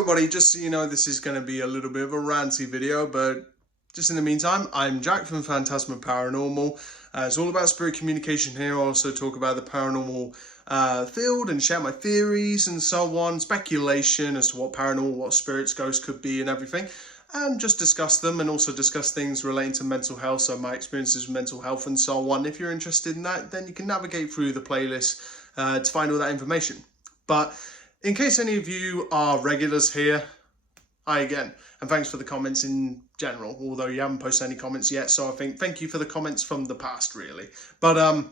everybody, just so you know, this is going to be a little bit of a ranty video, but just in the meantime, I'm Jack from Phantasma Paranormal. It's all about spirit communication here. I also talk about the paranormal field and share my theories and so on, speculation as to what paranormal, what spirits, ghosts could be and everything, and just discuss them and also discuss things relating to mental health, so my experiences with mental health and so on. If you're interested in that, then you can navigate through the playlist to find all that information. But in case any of you are regulars here, hi again, and thanks for the comments in general, although you haven't posted any comments yet, so I think thank you for the comments from the past, really. But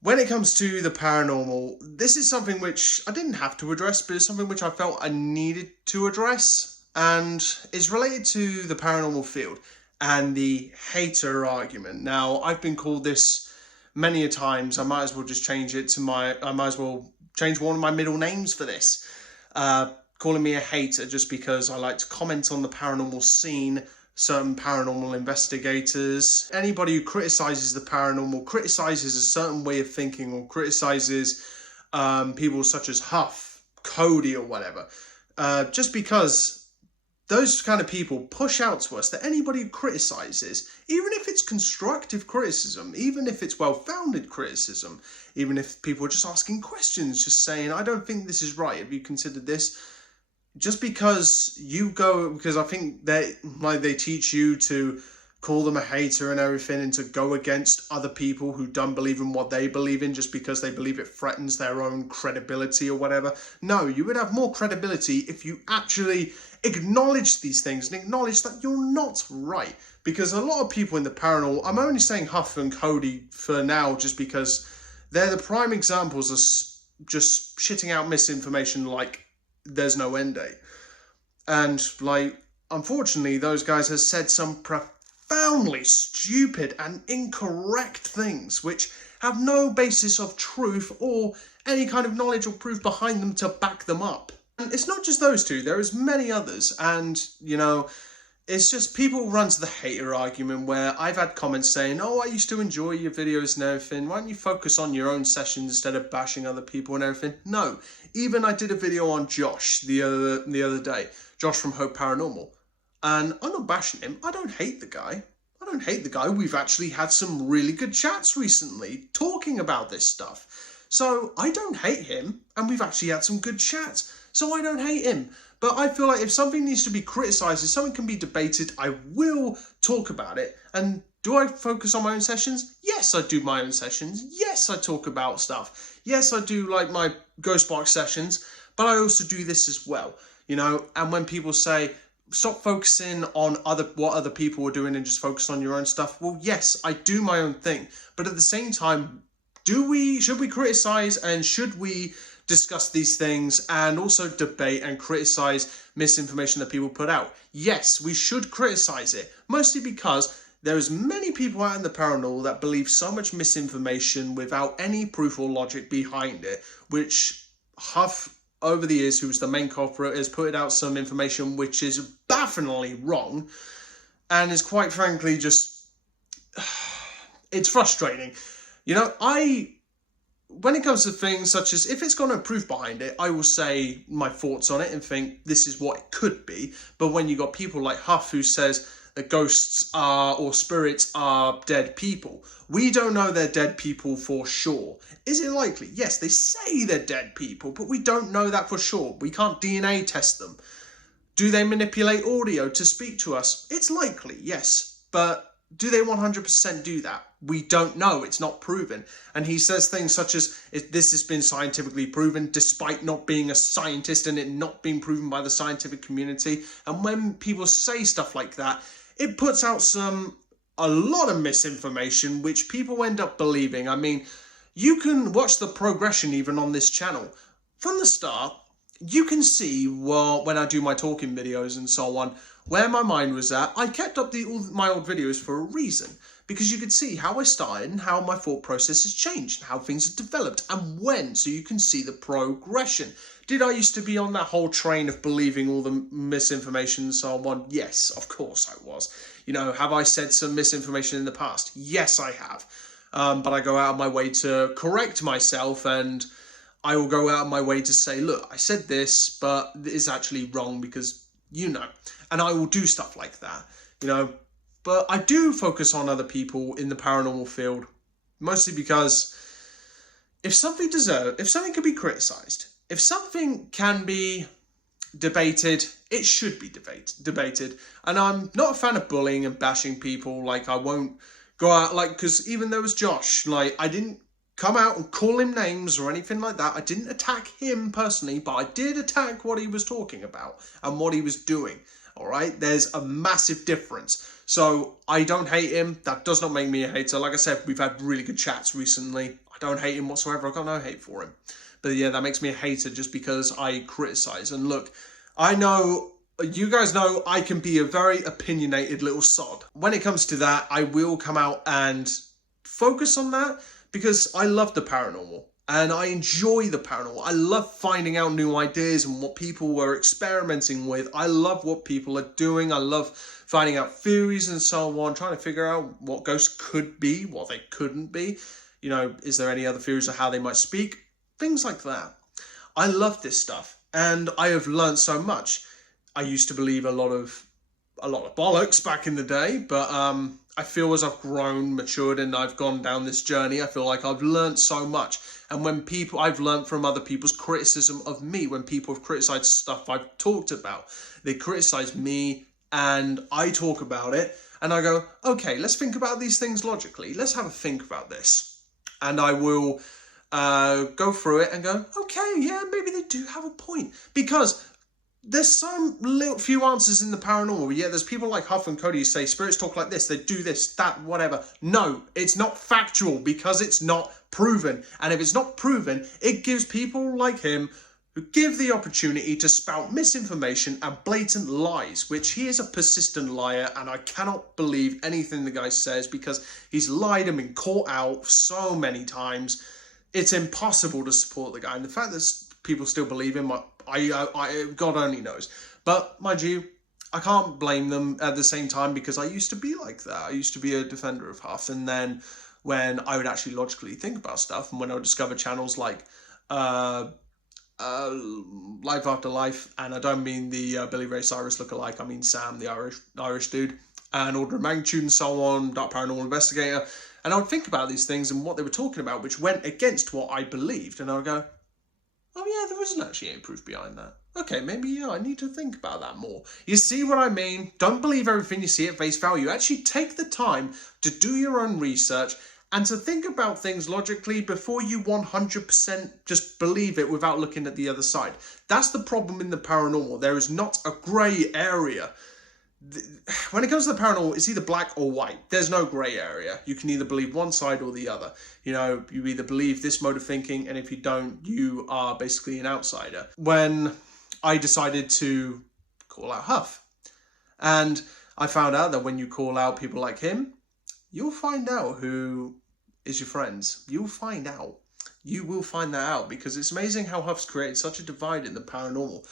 when it comes to the paranormal, this is something which I didn't have to address, but it's something which I felt I needed to address, and it's related to the paranormal field and the hater argument. Now, I've been called this many a times. I might as well just change it to change one of my middle names for this, calling me a hater just because I like to comment on the paranormal scene, certain paranormal investigators. Anybody who criticizes the paranormal, criticizes a certain way of thinking, or criticizes people such as Huff, Cody, or whatever, just because those kind of people push out to us that anybody who criticizes, even if it's constructive criticism, even if it's well-founded criticism, even if people are just asking questions, just saying, I don't think this is right, have you considered this? Just because I think they teach you to call them a hater and everything, and to go against other people who don't believe in what they believe in just because they believe it threatens their own credibility or whatever. No, you would have more credibility if you actually acknowledge these things and acknowledge that you're not right. Because a lot of people in the paranormal, I'm only saying Huff and Cody for now just because they're the prime examples of just shitting out misinformation like there's no end date. And unfortunately, those guys have said some profoundly stupid and incorrect things which have no basis of truth or any kind of knowledge or proof behind them to back them up. And it's not just those two, there is many others, and it's just people run to the hater argument where I've had comments saying, oh, I used to enjoy your videos and everything, why don't you focus on your own sessions instead of bashing other people and everything? No, even I did a video on Josh the other day, Josh from Hope Paranormal, and I'm not bashing him. I don't hate the guy. We've actually had some really good chats recently talking about this stuff. So I don't hate him, and we've actually had some good chats. So I don't hate him. But I feel like if something needs to be criticised, if something can be debated, I will talk about it. And do I focus on my own sessions? Yes, I do my own sessions. Yes, I talk about stuff. Yes, I do like my ghost box sessions, but I also do this as well. And when people say, stop focusing on what other people are doing and just focus on your own stuff. Well, yes, I do my own thing. But at the same time, should we criticize and should we discuss these things and also debate and criticize misinformation that people put out? Yes, we should criticize it, mostly because there's many people out in the paranormal that believe so much misinformation without any proof or logic behind it, which Huff, over the years, who's the main culprit, has put out some information which is bafflingly wrong and is quite frankly just, it's frustrating. When it comes to things such as, if it's got no proof behind it, I will say my thoughts on it and think this is what it could be. But when you got people like Huff who says that ghosts or spirits are dead people, we don't know they're dead people for sure. Is it likely? Yes, they say they're dead people, but we don't know that for sure. We can't DNA test them. Do they manipulate audio to speak to us? It's likely, yes, but do they 100% do that? We don't know. It's not proven. And he says things such as, this has been scientifically proven, despite not being a scientist and it not being proven by the scientific community. And when people say stuff like that, it puts out a lot of misinformation, which people end up believing. I mean, you can watch the progression even on this channel. From the start, you can see, when I do my talking videos and so on, where my mind was at. I kept up all my old videos for a reason, because you could see how I started and how my thought process has changed and how things have developed and when, so you can see the progression. Did I used to be on that whole train of believing all the misinformation and so on? Yes, of course I was. Have I said some misinformation in the past? Yes, I have. But I go out of my way to correct myself, and I will go out of my way to say, look, I said this, but it's actually wrong because, and I will do stuff like that, but I do focus on other people in the paranormal field, mostly because if something can be criticized, if something can be debated, it should be debated. And I'm not a fan of bullying and bashing people. Like, I won't go out, like, because even though it was Josh, like, I didn't come out and call him names or anything like that. I didn't attack him personally, but I did attack what he was talking about and what he was doing. All right, there's a massive difference. So I don't hate him. That does not make me a hater. Like I said, we've had really good chats recently. I don't hate him whatsoever. I've got no hate for him. But yeah, that makes me a hater just because I criticize. And look, I know, you guys know, I can be a very opinionated little sod. When it comes to that, I will come out and focus on that because I love the paranormal and I enjoy the paranormal. I love finding out new ideas and what people were experimenting with. I love what people are doing. I love finding out theories and so on, trying to figure out what ghosts could be, what they couldn't be. Is there any other theories of how they might speak? Things like that. I love this stuff and I have learned so much. I used to believe a lot of bollocks back in the day, but I feel as I've grown, matured, and I've gone down this journey, I feel like I've learned so much. And when I've learned from other people's criticism of me, when people have criticized stuff I've talked about, they criticize me and I talk about it and I go, okay, let's think about these things logically. Let's have a think about this. And I will go through it and go, okay, yeah, maybe they do have a point. Because there's some little few answers in the paranormal. Yeah, there's people like Huff and Cody who say spirits talk like this, they do this, that, whatever. No, it's not factual because it's not proven. And if it's not proven, it gives people like him who give the opportunity to spout misinformation and blatant lies, which he is a persistent liar, and I cannot believe anything the guy says because he's lied and been caught out so many times. It's impossible to support the guy, and the fact that people still believe him, I God only knows. But mind you, I can't blame them at the same time because I used to be like that. I used to be a defender of Huff, and then when I would actually logically think about stuff, and when I would discover channels like Life After Life, and I don't mean the Billy Ray Cyrus lookalike, I mean Sam, the Irish dude, and Order of Magnitude and so on, Dark Paranormal Investigator, and I would think about these things and what they were talking about, which went against what I believed, and I would go, oh yeah, there isn't actually any proof behind that. Okay, maybe, yeah, I need to think about that more. You see what I mean? Don't believe everything you see at face value. Actually take the time to do your own research and to think about things logically before you 100% just believe it without looking at the other side. That's the problem in the paranormal. There is not a grey area. When it comes to the paranormal, it's either black or white. There's no grey area. You can either believe one side or the other. You either believe this mode of thinking, and if you don't, you are basically an outsider. When I decided to call out Huff, and I found out that when you call out people like him, you'll find out who is your friends. You'll find out. You will find that out because it's amazing how Huff's created such a divide in the paranormal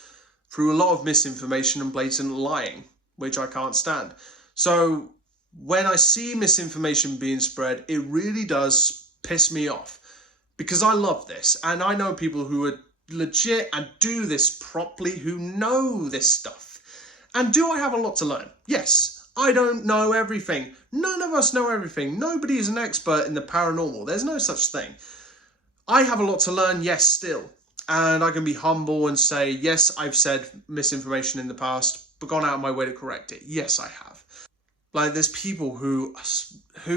through a lot of misinformation and blatant lying, which I can't stand. So when I see misinformation being spread, it really does piss me off because I love this. And I know people who are legit and do this properly, who know this stuff. And do I have a lot to learn? Yes. I don't know everything. None of us know everything. Nobody is an expert in the paranormal. There's no such thing. I have a lot to learn, yes, still. And I can be humble and say, yes, I've said misinformation in the past, but gone out of my way to correct it. Yes, I have. Like, there's people who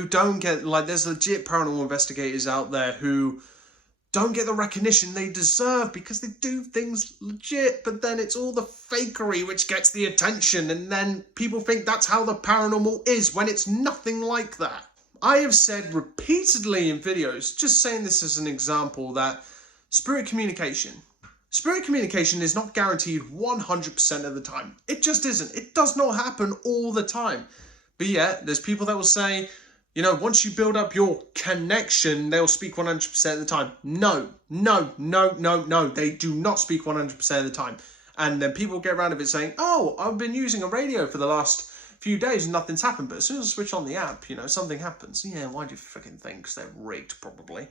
don't get, like, there's legit paranormal investigators out there who don't get the recognition they deserve because they do things legit, but then it's all the fakery which gets the attention, and then people think that's how the paranormal is when it's nothing like that. I have said repeatedly in videos, just saying this as an example, that spirit communication is not guaranteed 100% of the time. It just isn't. It does not happen all the time. But yeah, there's people that will say, once you build up your connection, they'll speak 100% of the time. No. They do not speak 100% of the time. And then people get around of it saying, oh, I've been using a radio for the last few days and nothing's happened. But as soon as I switch on the app, you know, something happens. Yeah, why do you freaking think? Because they're rigged, probably.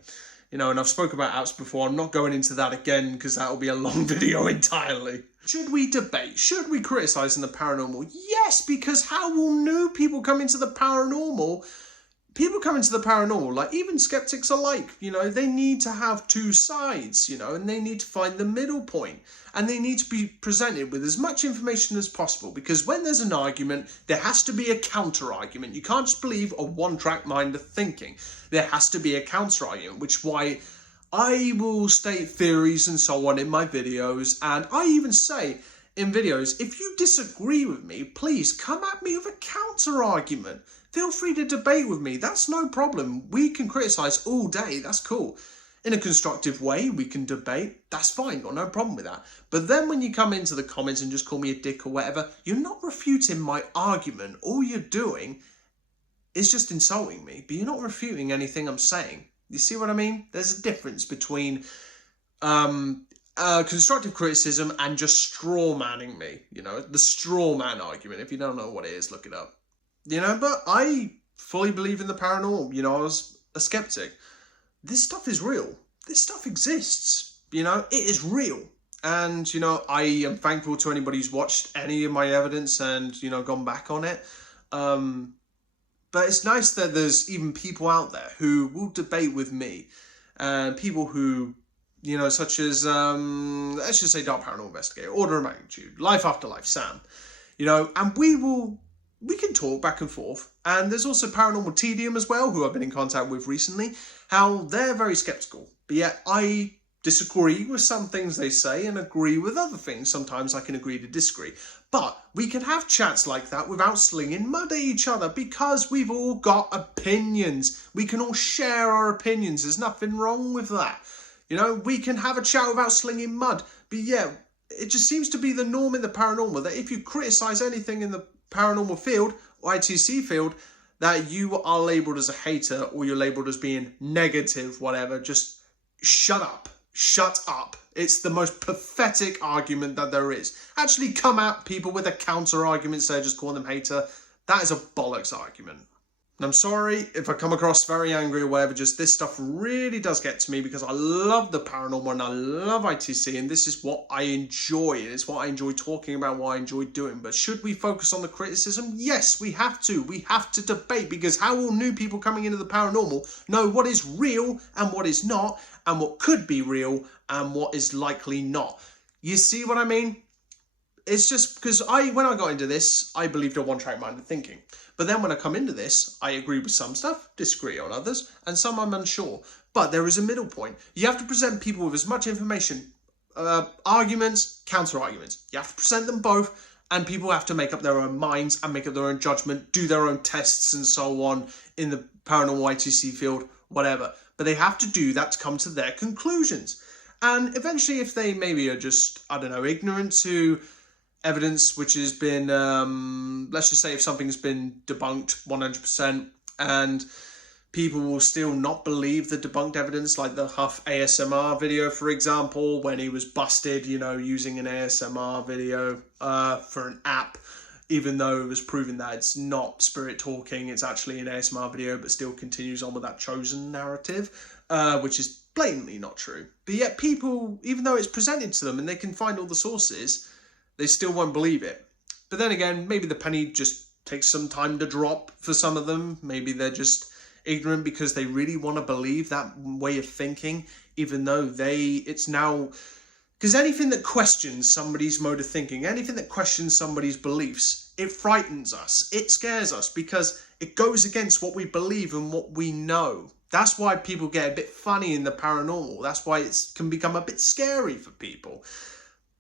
You know, and I've spoke about apps before. I'm not going into that again because that'll be a long video entirely. Should we debate? Should we criticise in the paranormal? Yes, because how will new people come into the paranormal? People come into the paranormal, like even skeptics alike, you know, they need to have two sides, you know, and they need to find the middle point. And they need to be presented with as much information as possible, because when there's an argument, there has to be a counter argument. You can't just believe a one-track mind of thinking. There has to be a counter argument, which is why I will state theories and so on in my videos. And I even say in videos, if you disagree with me, please come at me with a counter argument. Feel free to debate with me. That's no problem. We can criticize all day. That's cool. In a constructive way, we can debate. That's fine. Got no problem with that. But then when you come into the comments and just call me a dick or whatever, you're not refuting my argument. All you're doing is just insulting me, but you're not refuting anything I'm saying. You see what I mean? There's a difference between constructive criticism and just straw manning me. You know, the straw man argument. If you don't know what it is, look it up. You know, but I fully believe in the paranormal. You know, I was a skeptic. This stuff is real. This stuff exists. You know, it is real. And, you know, I am thankful to anybody who's watched any of my evidence and, you know, gone back on it. But it's nice that there's even people out there who will debate with me. And people who, you know, such as, let's just say Dark Paranormal Investigator, Order of Magnitude, Life After Life, Sam. You know, and we can talk back and forth. And there's also Paranormal Tedium as well, who I've been in contact with recently, how they're very skeptical. But yet I disagree with some things they say and agree with other things. Sometimes I can agree to disagree. But we can have chats like that without slinging mud at each other, because we've all got opinions. We can all share our opinions. There's nothing wrong with that. You know, we can have a chat without slinging mud. But yeah, it just seems to be the norm in the paranormal that if you criticize anything in the paranormal field or ITC field, that you are labelled as a hater or you're labelled as being negative, whatever. Just shut up. Shut up. It's the most pathetic argument that there is. Actually come at people with a counter argument, so just call them hater. That is a bollocks argument. And I'm sorry if I come across very angry or whatever, just this stuff really does get to me because I love the paranormal and I love ITC, and this is what I enjoy. It's what I enjoy talking about, what I enjoy doing. But should we focus on the criticism? Yes, we have to. We have to debate, because how will new people coming into the paranormal know what is real and what is not, and what could be real and what is likely not? You see what I mean? It's just because when I got into this, I believed a one-track mind of thinking. But then when I come into this, I agree with some stuff, disagree on others, and some I'm unsure. But there is a middle point. You have to present people with as much information, arguments, counter-arguments. You have to present them both, and people have to make up their own minds and make up their own judgment, do their own tests and so on in the paranormal ITC field, whatever. But they have to do that to come to their conclusions. And eventually, if they maybe are just, I don't know, ignorant to evidence which has been, let's just say if something's been debunked 100% and people will still not believe the debunked evidence, like the Huff ASMR video, for example, when he was busted, you know, using an ASMR video for an app, even though it was proven that it's not spirit talking, it's actually an ASMR video, but still continues on with that chosen narrative, which is blatantly not true. But yet people, even though it's presented to them and they can find all the sources, they still won't believe it. But then again, maybe the penny just takes some time to drop for some of them. Maybe they're just ignorant because they really want to believe that way of thinking, even though it's now... Because anything that questions somebody's mode of thinking, anything that questions somebody's beliefs, it frightens us. It scares us because it goes against what we believe and what we know. That's why people get a bit funny in the paranormal. That's why it can become a bit scary for people.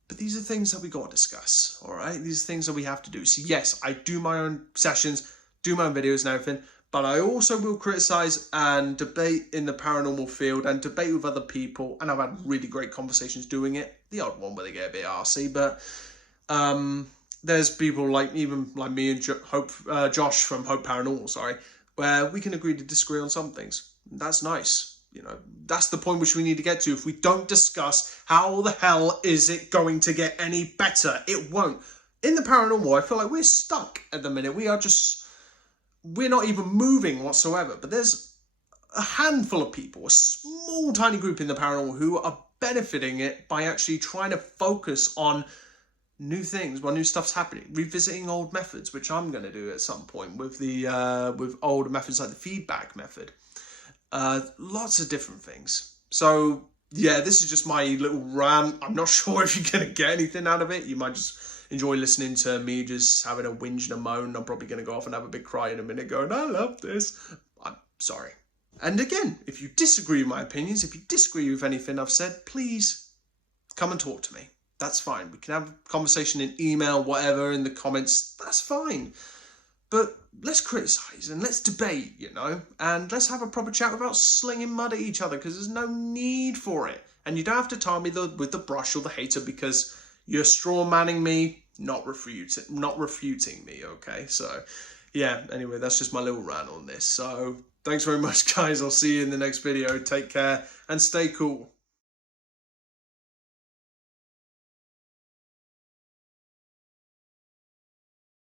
But these are things that we got to discuss, all right? These are things that we have to do. So yes, I do my own sessions, do my own videos and everything, but I also will criticize and debate in the paranormal field and debate with other people, and I've had really great conversations doing it. The odd one where they get a bit arsey, but there's people like me and Josh from Hope Paranormal, where we can agree to disagree on some things. That's nice. You know, that's the point which we need to get to. If we don't discuss, how the hell is it going to get any better? It won't. in the paranormal, I feel like we're stuck at the minute. We're not even moving whatsoever. But there's a handful of people, a small tiny group in the paranormal who are benefiting it by actually trying to focus on new things, while new stuff's happening, revisiting old methods, which I'm going to do at some point with with older methods like the feedback method. Lots of different things. So yeah, this is just my little rant. I'm not sure if you're going to get anything out of it. You might just enjoy listening to me just having a whinge and a moan. I'm probably going to go off and have a big cry in a minute going, I love this. I'm sorry. And again, if you disagree with my opinions, if you disagree with anything I've said, please come and talk to me. That's fine. We can have a conversation in email, whatever, in the comments. That's fine. But let's criticise and let's debate, and let's have a proper chat without slinging mud at each other, because there's no need for it. And you don't have to tar me with the brush or the hater because you're straw manning me, not refuting me, okay? So, yeah, anyway, that's just my little rant on this. So, thanks very much, guys. I'll see you in the next video. Take care and stay cool.